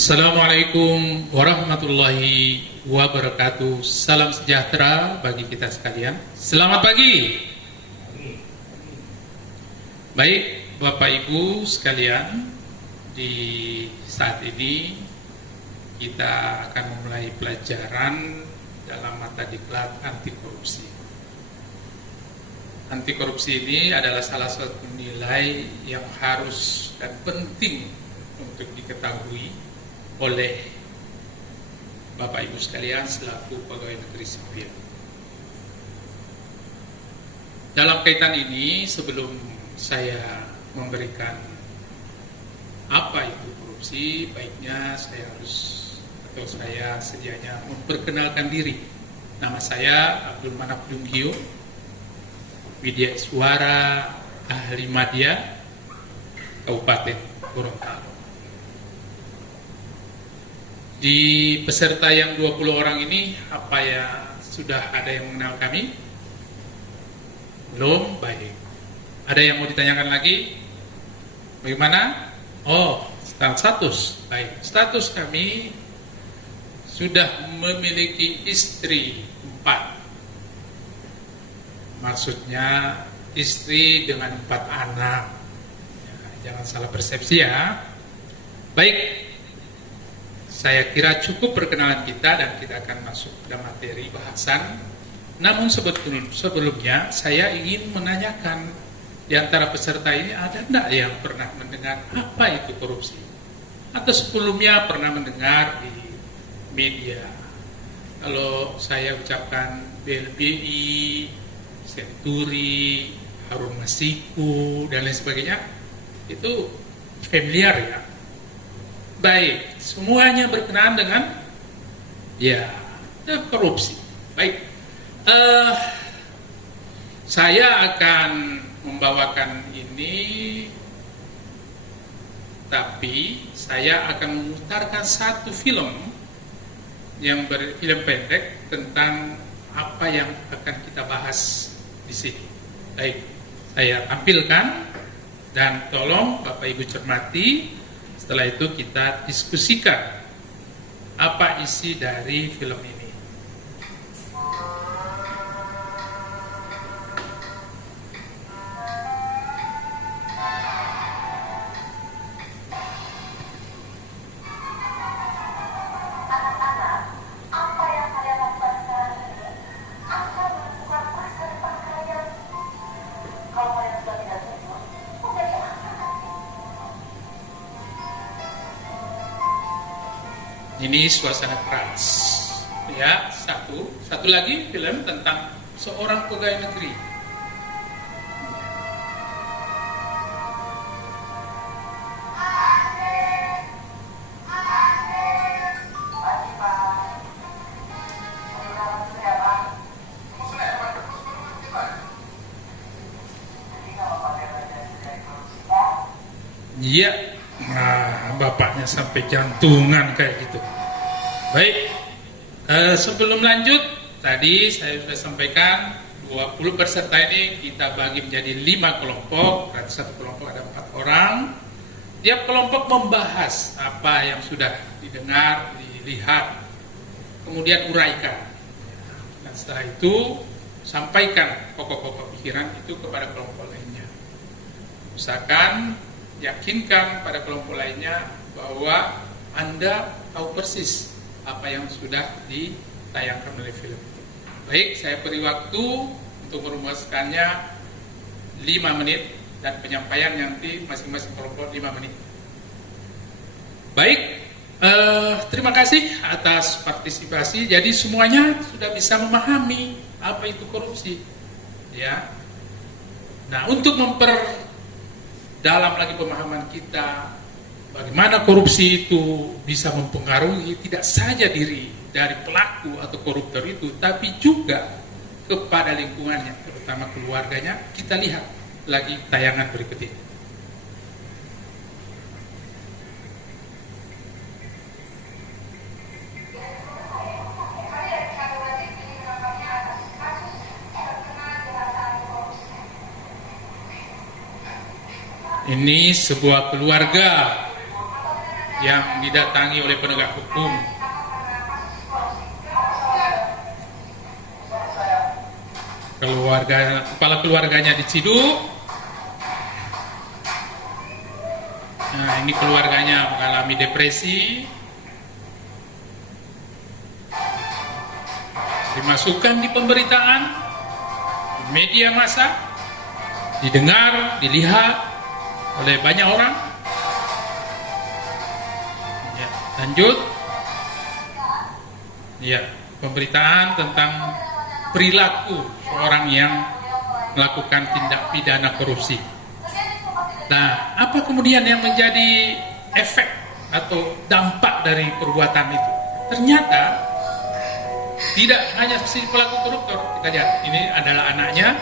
Assalamualaikum warahmatullahi wabarakatuh. Salam sejahtera bagi kita sekalian. Selamat pagi. Baik, Bapak Ibu sekalian, di saat ini kita akan memulai pelajaran dalam mata diklat anti korupsi. Anti korupsi ini adalah salah satu nilai yang harus dan penting untuk diketahui oleh Bapak Ibu sekalian selaku pegawai negeri sipil. Dalam kaitan ini, sebelum saya memberikan apa itu korupsi, baiknya saya sedianya memperkenalkan diri. Nama saya Abdul Manaf Dunggio, Widya Iswara, ahli Madya, Kabupaten Gorontalo. Di peserta yang 20 orang ini, apa ya sudah ada yang mengenal kami? Belum? Baik. Ada yang mau ditanyakan lagi? Bagaimana? Oh, status. Baik. Status kami sudah memiliki istri 4. Maksudnya istri dengan 4 anak. Ya, jangan salah persepsi ya. Baik. Saya kira cukup perkenalan kita dan kita akan masuk ke materi bahasan. Namun sebelumnya saya ingin menanyakan, di antara peserta ini ada enggak yang pernah mendengar apa itu korupsi? Atau sebelumnya pernah mendengar di media? Kalau saya ucapkan BLBI, Senturi, Harun Masiku, dan lain sebagainya, itu familiar ya? Baik, semuanya berkenaan dengan korupsi. Baik, saya akan membawakan ini, tapi saya akan memutarkan satu film film pendek tentang apa yang akan kita bahas di sini. Baik, saya tampilkan dan tolong Bapak Ibu cermati. Setelah itu kita diskusikan apa isi dari film ini. Ini suasana keras. Ya, satu lagi film tentang seorang pegawai negeri. Iya, bapaknya sampai jantungan kayak gitu. Baik, sebelum lanjut, tadi saya sudah sampaikan 20 peserta ini kita bagi menjadi 5 kelompok, berarti satu kelompok ada 4 orang. Tiap kelompok membahas apa yang sudah didengar, dilihat, kemudian uraikan. Dan setelah itu, sampaikan pokok-pokok pikiran itu kepada kelompok lainnya. Usahakan, yakinkan pada kelompok lainnya bahwa Anda tahu persis apa yang sudah ditayangkan oleh film itu. Baik, saya beri waktu untuk merumuskannya 5 menit dan penyampaian nanti masing-masing kelompok 5 menit. Baik, terima kasih atas partisipasi. Jadi semuanya sudah bisa memahami apa itu korupsi. Ya. Nah, untuk memperdalam lagi pemahaman kita, bagaimana korupsi itu bisa mempengaruhi tidak saja diri dari pelaku atau koruptor itu, tapi juga kepada lingkungannya, terutama keluarganya. Kita lihat lagi tayangan berikut ini. Ini sebuah keluarga yang didatangi oleh penegak hukum. Kepala keluarganya diciduk. Nah, ini keluarganya mengalami depresi. Dimasukkan di pemberitaan, di media massa, didengar, dilihat oleh banyak orang. Ya, lanjut. Ya, pemberitaan tentang perilaku seorang yang melakukan tindak pidana korupsi. Nah, apa kemudian yang menjadi efek atau dampak dari perbuatan itu? Ternyata tidak hanya si pelaku koruptor. Kita lihat, ini adalah anaknya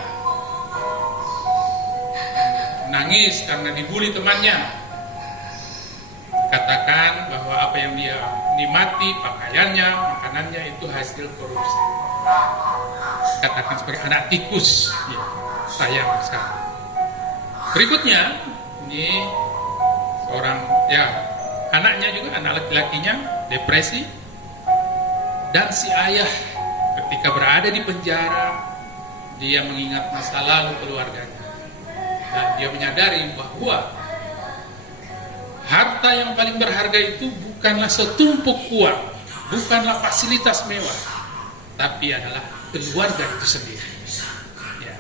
nangis karena dibully temannya. Katakan bahwa apa yang dia nikmati, pakaiannya, makanannya itu hasil korupsi. Katakan sebagai anak tikus. Ya, sayang sekali. Berikutnya, ini seorang anaknya juga, anak laki-lakinya depresi, dan si ayah ketika berada di penjara dia mengingat masa lalu keluarganya dan dia menyadari bahwa harta yang paling berharga itu bukanlah setumpuk uang, bukanlah fasilitas mewah, tapi adalah keluarga itu sendiri. Ya.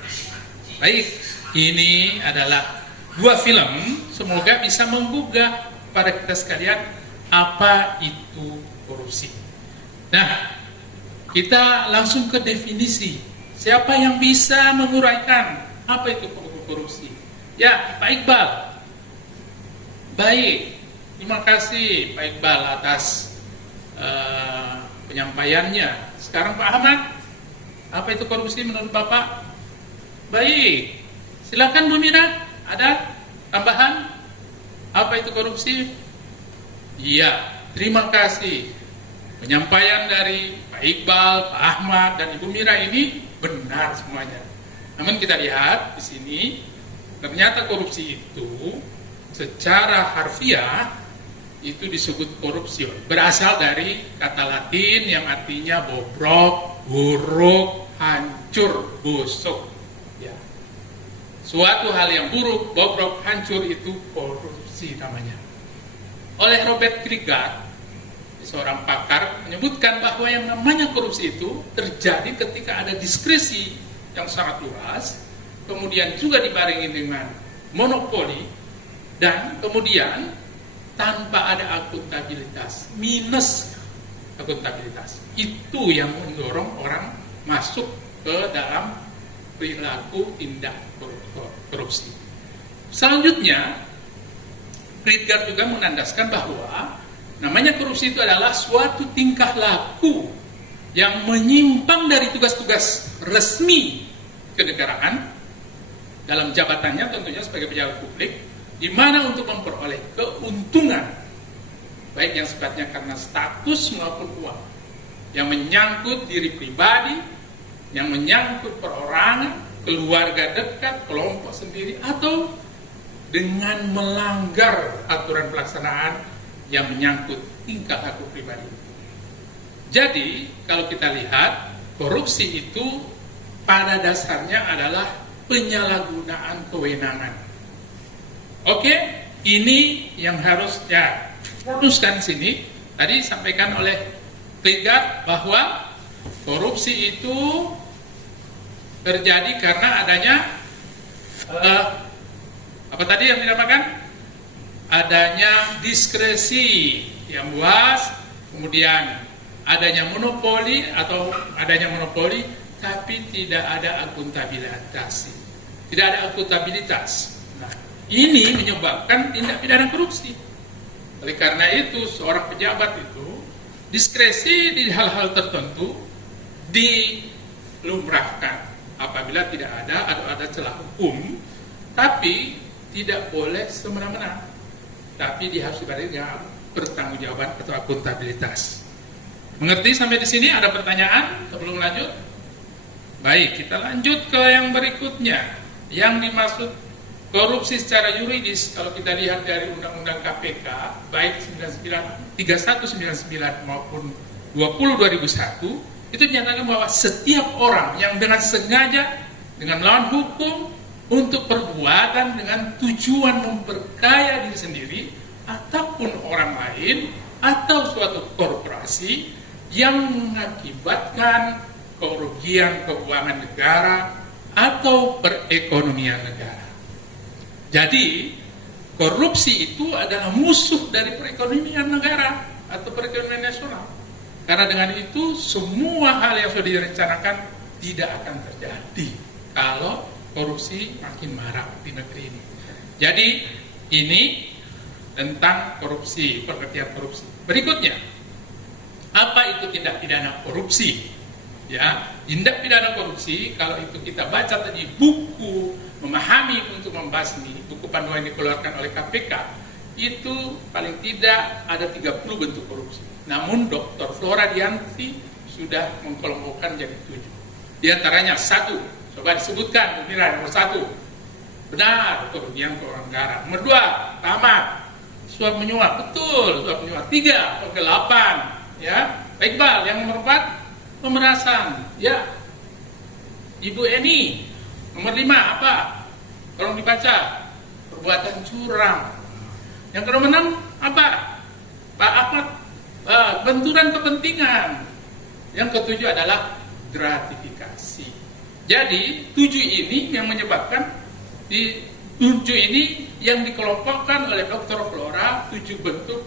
Baik, ini adalah dua film, semoga bisa menggugah pada kita sekalian apa itu korupsi. Nah, kita langsung ke definisi. Siapa yang bisa menguraikan apa itu korupsi? Ya, Pak Iqbal. Baik, terima kasih Pak Iqbal atas penyampaiannya. Sekarang Pak Ahmad, apa itu korupsi menurut Bapak? Baik, silakan Bu Mira. Ada tambahan? Apa itu korupsi? Iya, terima kasih. Penyampaian dari Pak Iqbal, Pak Ahmad, dan Ibu Mira ini benar semuanya. Namun kita lihat di sini, ternyata korupsi itu secara harfiah itu disebut korupsi. Berasal dari kata Latin yang artinya bobrok, buruk, hancur, busuk. Ya. Suatu hal yang buruk, bobrok, hancur itu korupsi namanya. Oleh Robert Krieger, seorang pakar, menyebutkan bahwa yang namanya korupsi itu terjadi ketika ada diskresi yang sangat luas, kemudian juga dibarengi dengan monopoli, dan kemudian tanpa ada akuntabilitas, minus akuntabilitas. Itu yang mendorong orang masuk ke dalam perilaku tindak korupsi. Selanjutnya, Krieger juga menandaskan bahwa namanya korupsi itu adalah suatu tingkah laku yang menyimpang dari tugas-tugas resmi kenegaraan dalam jabatannya, tentunya sebagai pejabat publik, di mana untuk memperoleh keuntungan baik yang sifatnya karena status maupun uang, yang menyangkut diri pribadi, yang menyangkut perorangan, keluarga dekat, kelompok sendiri, atau dengan melanggar aturan pelaksanaan yang menyangkut tingkah laku pribadi. Jadi, kalau kita lihat, korupsi itu pada dasarnya adalah penyalahgunaan kewenangan. Oke, ini yang harus fokuskan di sini. Tadi sampaikan oleh Krieger bahwa korupsi itu terjadi karena adanya apa tadi yang dinamakan? Adanya diskresi yang luas, kemudian adanya monopoli tapi tidak ada akuntabilitas. Tidak ada akuntabilitas. Nah, ini menyebabkan tindak pidana korupsi. Oleh karena itu, seorang pejabat itu diskresi di hal-hal tertentu dilumrahkan apabila tidak ada atau ada celah hukum, tapi tidak boleh semena-mena. Tapi dia harus dibarengi dengan pertanggungjawaban atau akuntabilitas. Mengerti sampai di sini? Ada pertanyaan sebelum lanjut? Baik, kita lanjut ke yang berikutnya. Yang dimaksud korupsi secara yuridis, kalau kita lihat dari Undang-Undang KPK, baik 3199 maupun 20/2001, itu dinyatakan bahwa setiap orang yang dengan sengaja, dengan melawan hukum, untuk perbuatan dengan tujuan memperkaya diri sendiri, ataupun orang lain, atau suatu korporasi yang mengakibatkan kerugian keuangan negara atau perekonomian negara. Jadi, korupsi itu adalah musuh dari perekonomian negara atau perekonomian nasional. Karena dengan itu, semua hal yang sudah direncanakan tidak akan terjadi kalau korupsi makin marak di negeri ini. Jadi, ini tentang korupsi, pengertian korupsi. Berikutnya, apa itu tindak pidana korupsi? Ya, tindak pidana korupsi, kalau itu kita baca tadi buku memahami untuk membahas ini, buku panduan yang dikeluarkan oleh KPK, itu paling tidak ada 30 bentuk korupsi. Namun Dr. Flora Dianti sudah mengkelompokkan jadi 7. Di antaranya 1, coba disebutkan, Mira, nomor 1, benar, kerugian keuangan negara. Nomor 2, tamat, suap menyuap, betul, suap menyuap. 3, penggelapan, ya. Iqbal, yang nomor 4, pemerasan, ya. Ibu Eni, nomor 5 apa? Tolong dibaca. Perbuatan curang. Yang ke nomor 6 apa? Pak Ahmad, benturan kepentingan. Yang ke-7 adalah gratifikasi. Jadi 7 ini yang menyebabkan, di 7 ini yang dikelompokkan oleh Dr. Flora, 7 bentuk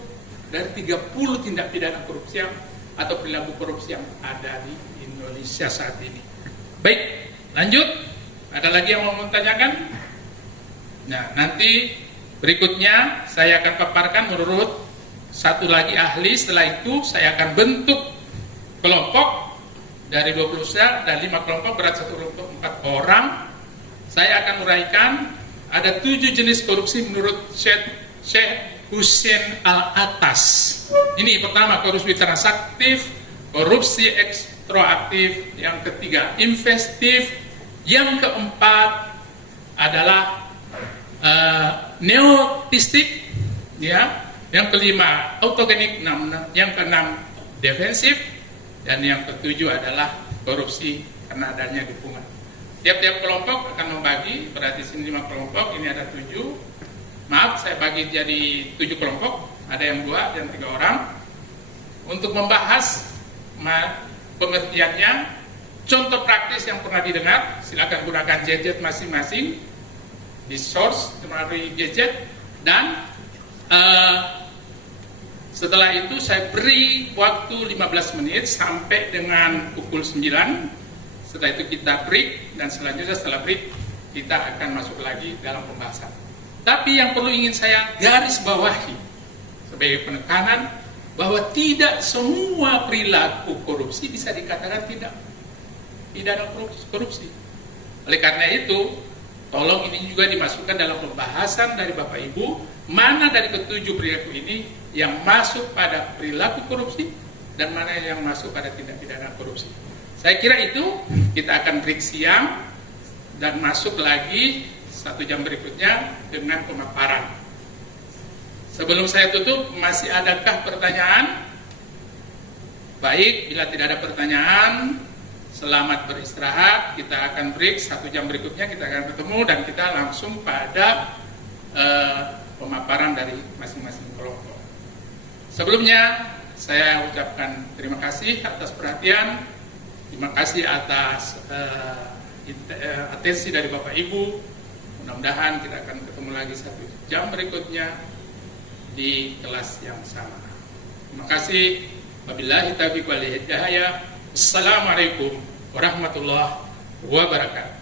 dari 30 tindak pidana korupsi atau perilaku korupsi yang ada di Indonesia saat ini. Baik, lanjut. Ada lagi yang mau menanyakan? Nah, nanti berikutnya saya akan paparkan menurut satu lagi ahli. Setelah itu saya akan bentuk kelompok dari 20 dan 5 kelompok, berat satu kelompok 4 orang. Saya akan uraikan ada 7 jenis korupsi menurut Syekh Hussein Al-Atas. Ini pertama, korupsi transaktif, korupsi ekstraaktif, yang ketiga investif, yang keempat adalah neotistik, ya, yang kelima autogenik, yang keenam defensif, dan yang ketujuh adalah korupsi karena adanya dukungan. Tiap-tiap kelompok akan membagi, berarti sini 5 kelompok, ini ada 7. Maaf, saya bagi jadi 7 kelompok, ada yang 2 dan 3 orang. Untuk membahas pengertiannya, contoh praktis yang pernah didengar, silakan gunakan gadget masing-masing di source melalui gadget. Dan setelah itu saya beri waktu 15 menit sampai dengan pukul 9. Setelah itu kita break, dan selanjutnya setelah break kita akan masuk lagi dalam pembahasan. Tapi yang perlu ingin saya garis bawahi sebagai penekanan, bahwa tidak semua perilaku korupsi bisa dikatakan tidak pidana korupsi. Oleh karena itu, tolong ini juga dimasukkan dalam pembahasan dari Bapak Ibu, mana dari ketujuh perilaku ini yang masuk pada perilaku korupsi dan mana yang masuk pada tindak pidana korupsi. Saya kira itu, kita akan break siang dan masuk lagi 1 jam berikutnya dengan pemaparan. Sebelum saya tutup, masih adakah pertanyaan? Baik, bila tidak ada pertanyaan, selamat beristirahat. Kita akan break 1 jam berikutnya, kita akan ketemu dan kita langsung pada pemaparan dari masing-masing kelompok. Sebelumnya, saya ucapkan terima kasih atas perhatian, terima kasih atas atensi dari Bapak Ibu. Mudah-mudahan kita akan ketemu lagi 1 jam berikutnya di kelas yang sama. Terima kasih. Wabillahi taufiq wal hidayah. Assalamualaikum warahmatullahi wabarakatuh.